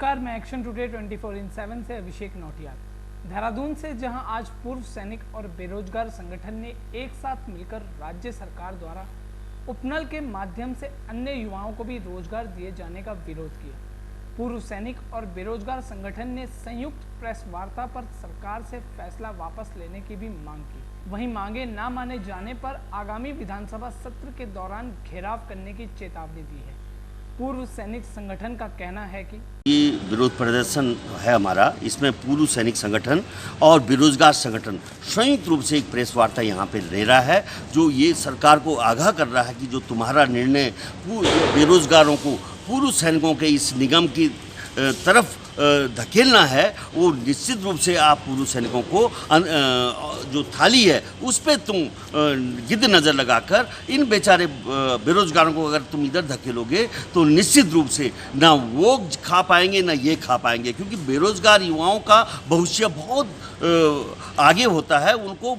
नमस्कार, मैं action today 24/7 से अभिषेक नौटियाल। देहरादून से जहां आज पूर्व सैनिक और बेरोजगार संगठन ने एक साथ मिलकर राज्य सरकार द्वारा उपनल के माध्यम से अन्य युवाओं को भी रोजगार दिए जाने का विरोध किया। पूर्व सैनिक और बेरोजगार संगठन ने संयुक्त प्रेस वार्ता पर सरकार से फैसला वापस लेने की भी मांग की। वहीं मांगे न माने जाने पर आगामी विधानसभा सत्र के दौरान घेराव करने की चेतावनी दी है। पूर्व सैनिक संगठन का कहना है कि ये विरोध प्रदर्शन है हमारा, इसमें पूर्व सैनिक संगठन और बेरोजगार संगठन संयुक्त रूप से एक प्रेस वार्ता यहाँ पे ले रहा है, जो ये सरकार को आगाह कर रहा है कि जो तुम्हारा निर्णय बेरोजगारों को पूर्व सैनिकों के इस निगम की तरफ धकेलना है, वो निश्चित रूप से आप पूर्व सैनिकों को जो थाली है उस पर तुम गिद्ध नज़र लगाकर इन बेचारे बेरोजगारों को अगर तुम इधर धकेलोगे तो निश्चित रूप से ना वो खा पाएंगे ना ये खा पाएंगे, क्योंकि बेरोजगार युवाओं का भविष्य बहुत आगे होता है। उनको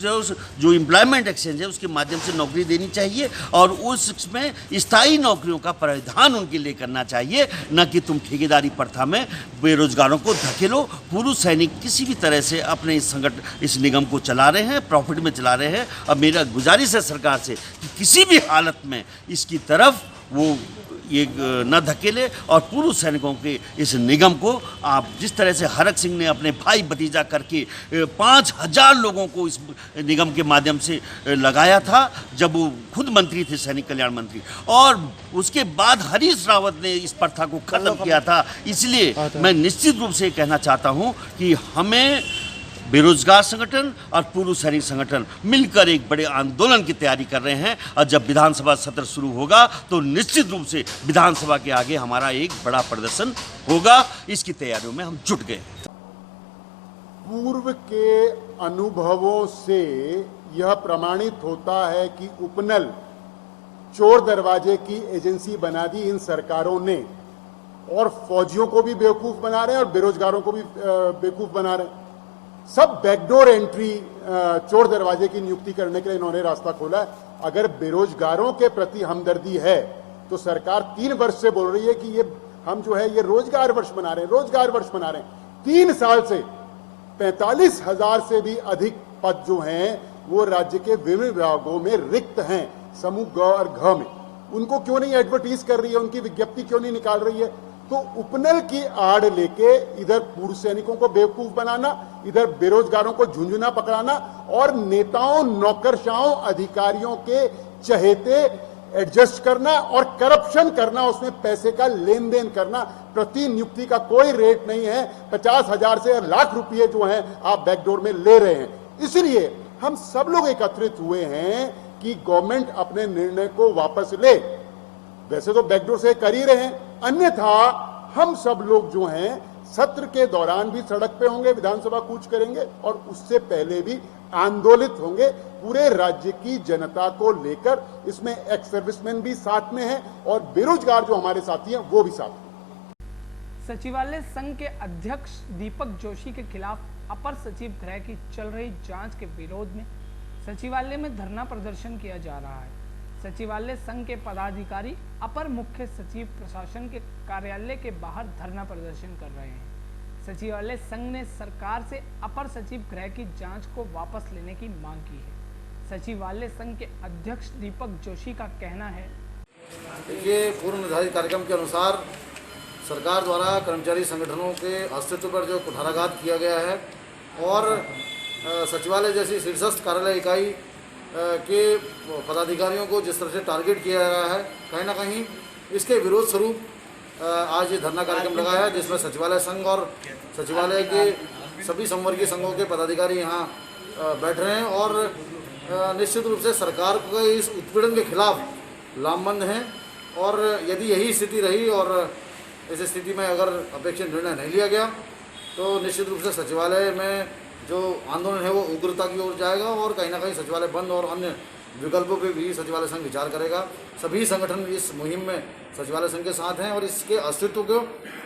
जो एम्प्लॉयमेंट एक्सचेंज है उसके माध्यम से नौकरी देनी चाहिए और उसमें स्थायी नौकरियों का प्रावधान उनके लिए करना चाहिए, न कि तुम ठेकेदारी प्रथा में बेरोजगारों को धकेलो। पूर्व सैनिक किसी भी तरह से अपने इस निगम को चला रहे हैं, प्रॉफिट में चला रहे हैं। अब मेरा गुजारिश है सरकार से कि किसी भी हालत में इसकी तरफ वो ये न धकेले और पूर्व सैनिकों के इस निगम को आप जिस तरह से हरक सिंह ने अपने भाई भतीजा करके 5000 लोगों को इस निगम के माध्यम से लगाया था जब वो खुद मंत्री थे, सैनिक कल्याण मंत्री, और उसके बाद हरीश रावत ने इस प्रथा को खत्म किया था। इसलिए मैं निश्चित रूप से कहना चाहता हूँ कि हमें बेरोजगार संगठन और पूर्व सैनिक संगठन मिलकर एक बड़े आंदोलन की तैयारी कर रहे हैं और जब विधानसभा सत्र शुरू होगा तो निश्चित रूप से विधानसभा के आगे हमारा एक बड़ा प्रदर्शन होगा। इसकी तैयारियों में हम जुट गए। पूर्व के अनुभवों से यह प्रमाणित होता है कि उपनल चोर दरवाजे की एजेंसी बना दी इन सरकारों ने, और फौजियों को भी बेवकूफ बना रहे हैं और बेरोजगारों को भी बेवकूफ बना रहे हैं। सब बैकडोर एंट्री, चोर दरवाजे की नियुक्ति करने के लिए इन्होंने रास्ता खोला है। अगर बेरोजगारों के प्रति हमदर्दी है तो सरकार 3 वर्ष से बोल रही है कि ये हम जो है ये रोजगार वर्ष मना रहे हैं, रोजगार वर्ष मना रहे हैं। 3 साल से 45,000 से भी अधिक पद जो हैं वो राज्य के विभिन्न विभागों में रिक्त हैं, समूह ग और घ में। उनको क्यों नहीं एडवर्टीज कर रही है, उनकी विज्ञप्ति क्यों नहीं निकाल रही है? तो उपनल की आड़ लेके इधर पूर्व सैनिकों को बेवकूफ बनाना, इधर बेरोजगारों को झुंझुना पकड़ाना और नेताओं, नौकरशाहों, अधिकारियों के चहेते एडजस्ट करना और करप्शन करना, उसमें पैसे का लेन देन करना। प्रति नियुक्ति का कोई रेट नहीं है, 50,000 से लाख रुपये जो हैं आप बैकडोर में ले रहे हैं। इसलिए हम सब लोग एकत्रित हुए हैं कि गवर्नमेंट अपने निर्णय को वापस ले। वैसे तो बैकडोर से कर ही रहे हैं, अन्यथा हम सब लोग जो हैं सत्र के दौरान भी सड़क पे होंगे, विधानसभा कूच करेंगे और उससे पहले भी आंदोलित होंगे पूरे राज्य की जनता को लेकर। इसमें एक्स सर्विसमैन भी साथ में हैं और बेरोजगार जो हमारे साथी हैं वो भी साथ में। सचिवालय संघ के अध्यक्ष दीपक जोशी के खिलाफ अपर सचिव गृह की चल रही जांच के विरोध में सचिवालय में धरना प्रदर्शन किया जा रहा है। सचिवालय संघ के पदाधिकारी अपर मुख्य सचिव प्रशासन के कार्यालय के बाहर धरना प्रदर्शन कर रहे हैं। सचिवालय संघ ने सरकार से अपर सचिव गृह की जांच को वापस लेने की मांग की है। सचिवालय संघ के अध्यक्ष दीपक जोशी का कहना है, देखिए, पूर्व निर्धारित कार्यक्रम के अनुसार सरकार द्वारा कर्मचारी संगठनों के अस्तित्व पर जो कुठाराघात किया गया है और सचिवालय जैसी शीर्षस्थ कार्यालय इकाई के पदाधिकारियों को जिस तरह से टारगेट किया जा रहा है, कहीं ना कहीं इसके विरोध स्वरूप आज ये धरना कार्यक्रम लगाया है, जिसमें सचिवालय संघ और सचिवालय के सभी संवर्गीय संघों के पदाधिकारी यहाँ बैठ रहे हैं और निश्चित रूप से सरकार को इस उत्पीड़न के खिलाफ लामबंद हैं। और यदि यही स्थिति रही और इस स्थिति में अगर अपेक्षित निर्णय नहीं लिया गया तो निश्चित रूप से सचिवालय में जो आंदोलन है वो उग्रता की ओर जाएगा और कहीं ना कहीं सचिवालय बंद और अन्य विकल्पों पे भी सचिवालय संघ विचार करेगा। सभी संगठन इस मुहिम में सचिवालय संघ के साथ हैं और इसके अस्तित्व को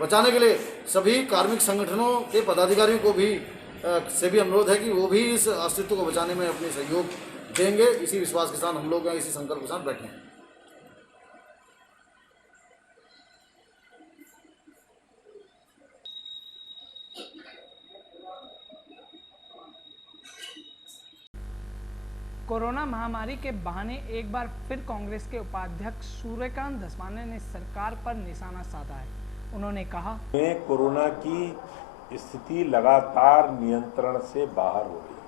बचाने के लिए सभी कार्मिक संगठनों के पदाधिकारियों को भी से भी अनुरोध है कि वो भी इस अस्तित्व को बचाने में अपनी सहयोग देंगे। इसी विश्वास के साथ हम लोग इसी संकल्प के साथ बैठे हैं। कोरोना महामारी के बहाने एक बार फिर कांग्रेस के उपाध्यक्ष सूर्यकांत धस्माना ने सरकार पर निशाना साधा है। उन्होंने कहा, कोरोना की स्थिति लगातार नियंत्रण से बाहर हो रही है।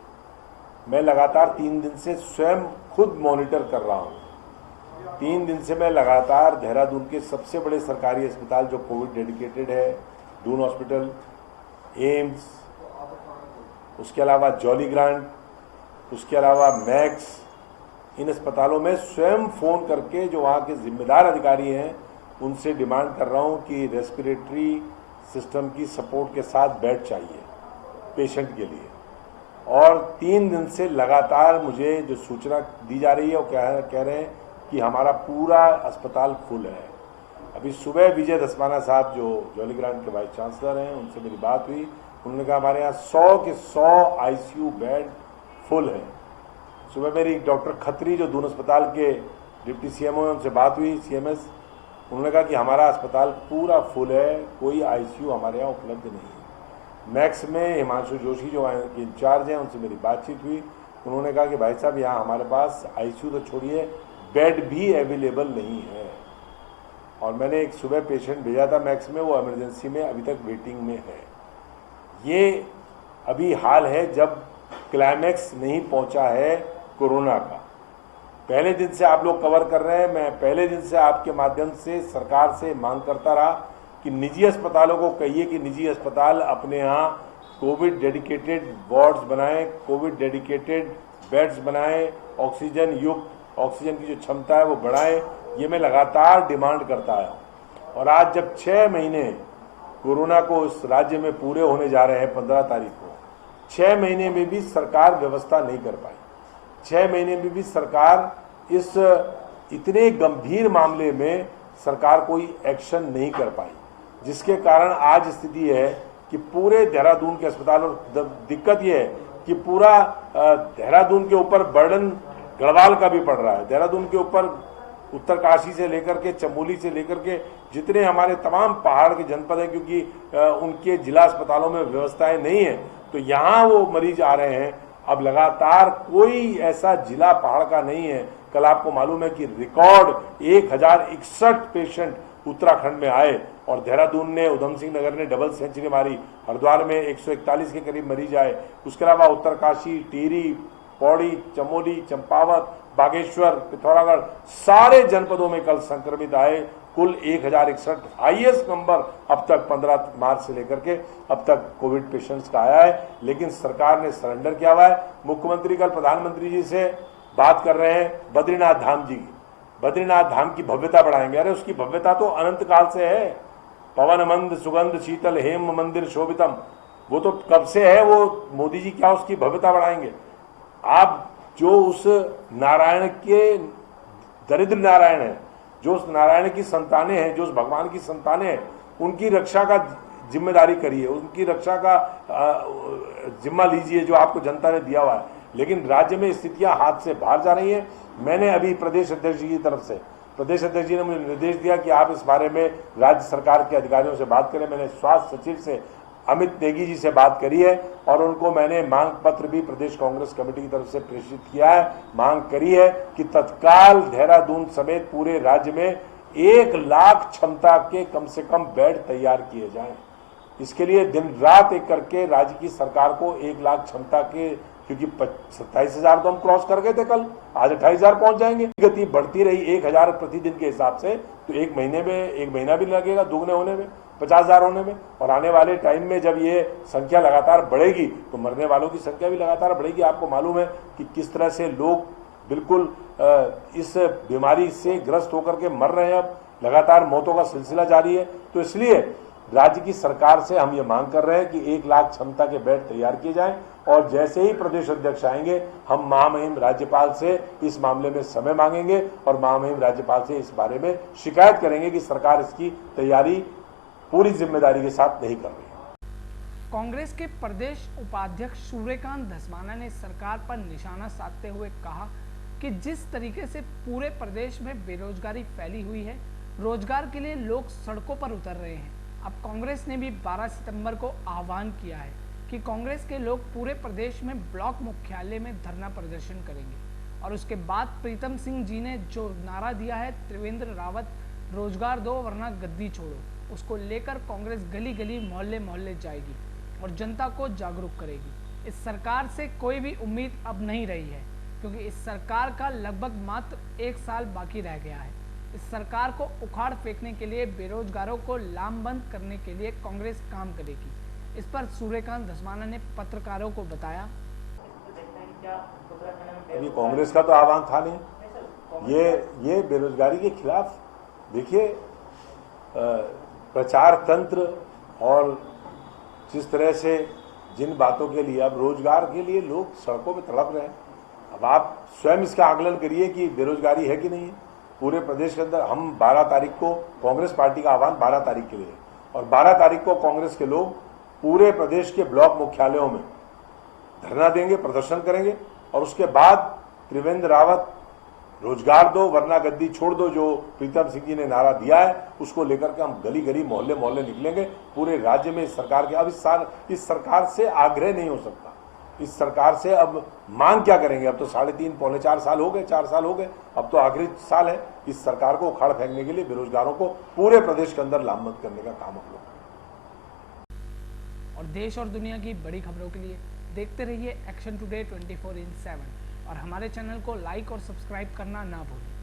मैं लगातार 3 दिन से स्वयं खुद मॉनिटर कर रहा हूं। 3 दिन से मैं लगातार देहरादून के सबसे बड़े सरकारी अस्पताल जो कोविड डेडिकेटेड है, दून हॉस्पिटल, एम्स, उसके अलावा जॉली ग्रांट, उसके अलावा मैक्स, इन अस्पतालों में स्वयं फोन करके जो वहाँ के जिम्मेदार अधिकारी हैं उनसे डिमांड कर रहा हूँ कि रेस्पिरेटरी सिस्टम की सपोर्ट के साथ बेड चाहिए पेशेंट के लिए। और 3 दिन से लगातार मुझे जो सूचना दी जा रही है वो कह रहे हैं कि हमारा पूरा अस्पताल फुल है। अभी सुबह विजय धस्माना साहब जो जॉली ग्रांट के वाइस चांसलर हैं, उनसे मेरी बात हुई। उन्होंने कहा हमारे यहाँ 100 के 100 आईसीयू बेड फुल है। सुबह मेरी डॉक्टर खत्री जो दून अस्पताल के डिप्टी सीएमओ हैं, उनसे बात हुई, सीएमएस। उन्होंने कहा कि हमारा अस्पताल पूरा फुल है, कोई आईसीयू हमारे यहाँ उपलब्ध नहीं है। मैक्स में हिमांशु जोशी जो इंचार्ज हैं, उनसे मेरी बातचीत हुई। उन्होंने कहा कि भाई साहब यहाँ हमारे पास आईसीयू तो छोड़िए, बेड भी अवेलेबल नहीं है। और मैंने एक सुबह पेशेंट भेजा था मैक्स में, वो इमरजेंसी में अभी तक वेटिंग में है। ये अभी हाल है जब क्लाइमैक्स नहीं पहुंचा है कोरोना का। पहले दिन से आप लोग कवर कर रहे हैं। मैं पहले दिन से आपके माध्यम से सरकार से मांग करता रहा कि निजी अस्पतालों को कहिए कि निजी अस्पताल अपने यहाँ कोविड डेडिकेटेड वार्ड्स बनाएं, कोविड डेडिकेटेड बेड्स बनाएं, ऑक्सीजन युक्त ऑक्सीजन की जो क्षमता है वो बढ़ाएं। ये मैं लगातार डिमांड करता आया हूँ। और आज जब 6 महीने कोरोना को इस राज्य में पूरे होने जा रहे हैं 15 तारीख को, 6 महीने में भी सरकार व्यवस्था नहीं कर पाई। 6 महीने में भी सरकार इस इतने गंभीर मामले में सरकार कोई एक्शन नहीं कर पाई, जिसके कारण आज स्थिति है कि पूरे देहरादून के अस्पताल, और दिक्कत यह है कि पूरा देहरादून के ऊपर बर्डन गढ़वाल का भी पड़ रहा है। देहरादून के ऊपर उत्तरकाशी से लेकर के चमोली से लेकर के जितने हमारे तमाम पहाड़ के जनपद हैं, क्योंकि उनके जिला अस्पतालों में व्यवस्थाएं नहीं है, तो यहाँ वो मरीज आ रहे हैं। अब लगातार कोई ऐसा जिला पहाड़ का नहीं है। कल आपको मालूम है कि रिकॉर्ड 1061 पेशेंट उत्तराखंड में आए और देहरादून ने, उधम सिंह नगर ने डबल सेंचुरी मारी। हरिद्वार में 141 के करीब मरीज आए। उसके अलावा उत्तरकाशी, टिहरी, पौड़ी, चमोली, चंपावत, बागेश्वर, पिथौरागढ़, सारे जनपदों में कल संक्रमित आए। कुल 1061 हाईएस्ट नंबर अब तक 15 मार्च से लेकर के अब तक कोविड पेशेंट्स का आया है। लेकिन सरकार ने सरेंडर किया हुआ है। मुख्यमंत्री कल प्रधानमंत्री जी से बात कर रहे हैं बद्रीनाथ धाम जी की। बद्रीनाथ धाम की भव्यता बढ़ाएंगे। अरे उसकी भव्यता तो अनंत काल से है। पवन मंद सुगंध शीतल हेम मंदिर शोभितम, वो तो कब से है। वो मोदी जी क्या उसकी भव्यता बढ़ाएंगे? आप जो उस नारायण के दरिद्र नारायण है, जो उस नारायण की संतानें हैं, जो उस भगवान की संतानें हैं, उनकी रक्षा का जिम्मेदारी करिए, उनकी रक्षा का जिम्मा लीजिए जो आपको जनता ने दिया हुआ है। लेकिन राज्य में स्थितियां हाथ से बाहर जा रही हैं। मैंने अभी प्रदेश अध्यक्ष जी की तरफ से, प्रदेश अध्यक्ष जी ने मुझे निर्देश दिया कि आप इस बारे में राज्य सरकार के अधिकारियों से बात करें। मैंने स्वास्थ्य सचिव से अमित नेगी जी से बात करी है और उनको मैंने मांग पत्र भी प्रदेश कांग्रेस कमेटी की तरफ से प्रेषित किया है। मांग करी है कि तत्काल देहरादून समेत पूरे राज्य में 1 लाख क्षमता के कम से कम बेड तैयार किए जाएं। इसके लिए दिन रात एक करके राज्य की सरकार को 1 लाख क्षमता के, क्योंकि 27,000 तो हम क्रॉस कर गए थे कल, आज 28,000 पहुंच जाएंगे। गति बढ़ती रही 1,000 प्रतिदिन के हिसाब से, तो 1 महीने में 1 महीना भी लगेगा दुगने होने में, 50,000 होने में। और आने वाले टाइम में जब ये संख्या लगातार बढ़ेगी तो मरने वालों की संख्या भी लगातार बढ़ेगी। आपको मालूम है कि किस तरह से लोग बिल्कुल इस बीमारी से ग्रस्त होकर के मर रहे हैं। अब लगातार मौतों का सिलसिला जारी है। तो इसलिए राज्य की सरकार से हम ये मांग कर रहे हैं कि 1 लाख क्षमता के बेड तैयार किए जाएं। और जैसे ही प्रदेश अध्यक्ष आएंगे, हम महामहिम राज्यपाल से इस मामले में समय मांगेंगे और महामहिम राज्यपाल से इस बारे में शिकायत करेंगे कि सरकार इसकी तैयारी पूरी जिम्मेदारी के साथ नहीं कर रही है। कांग्रेस के प्रदेश उपाध्यक्ष सूर्यकांत धस्माना ने सरकार पर निशाना साधते हुए कहा कि जिस तरीके से पूरे प्रदेश में बेरोजगारी फैली हुई है, रोजगार के लिए लोग सड़कों पर उतर रहे हैं। अब कांग्रेस ने भी 12 सितंबर को आह्वान किया है कि कांग्रेस के लोग पूरे प्रदेश में ब्लॉक मुख्यालय में धरना प्रदर्शन करेंगे। और उसके बाद प्रीतम सिंह जी ने जो नारा दिया है त्रिवेंद्र रावत रोजगार दो वरना गद्दी छोड़ो, उसको लेकर कांग्रेस गली गली मोहल्ले मोहल्ले जाएगी और जनता को जागरूक करेगी। इस सरकार से कोई भी उम्मीद अब नहीं रही है क्योंकि इस सरकार का लगभग मात्र 1 साल बाकी रह गया है। इस सरकार को उखाड़ फेंकने के लिए, बेरोजगारों को लामबंद करने के लिए कांग्रेस काम करेगी। इस पर सूर्यकांत धस्माना ने पत्रकारों को बताया, अभी कांग्रेस का तो आह्वान था नहीं, ये बेरोजगारी के खिलाफ देखिए प्रचार तंत्र और जिस तरह से जिन बातों के लिए अब रोजगार के लिए लोग सड़कों पे तड़प रहे हैं। अब आप स्वयं इसका आकलन करिए कि बेरोजगारी है कि नहीं है पूरे प्रदेश के अंदर। हम 12 तारीख को कांग्रेस पार्टी का आह्वान 12 तारीख के लिए और 12 तारीख को कांग्रेस के लोग पूरे प्रदेश के ब्लॉक मुख्यालयों में धरना देंगे, प्रदर्शन करेंगे और उसके बाद त्रिवेंद्र रावत रोजगार दो वरना गद्दी छोड़ दो जो प्रीतम सिंह जी ने नारा दिया है उसको लेकर के हम गली गली मोहल्ले मोहल्ले निकलेंगे पूरे राज्य में। इस सरकार के अब इस सरकार से आग्रह नहीं हो सकता। इस सरकार से अब मांग क्या करेंगे? अब तो 3.5 पौने 4 साल हो गए, 4 साल हो गए, अब तो आखिरी साल है। इस सरकार को उखाड़ फेंकने के लिए बेरोजगारों को पूरे प्रदेश के अंदर लामबंद करने का काम हम लोग। और देश और दुनिया की बड़ी खबरों के लिए देखते रहिए एक्शन टुडे 24/7 और हमारे चैनल को लाइक और सब्सक्राइब करना ना भूलें।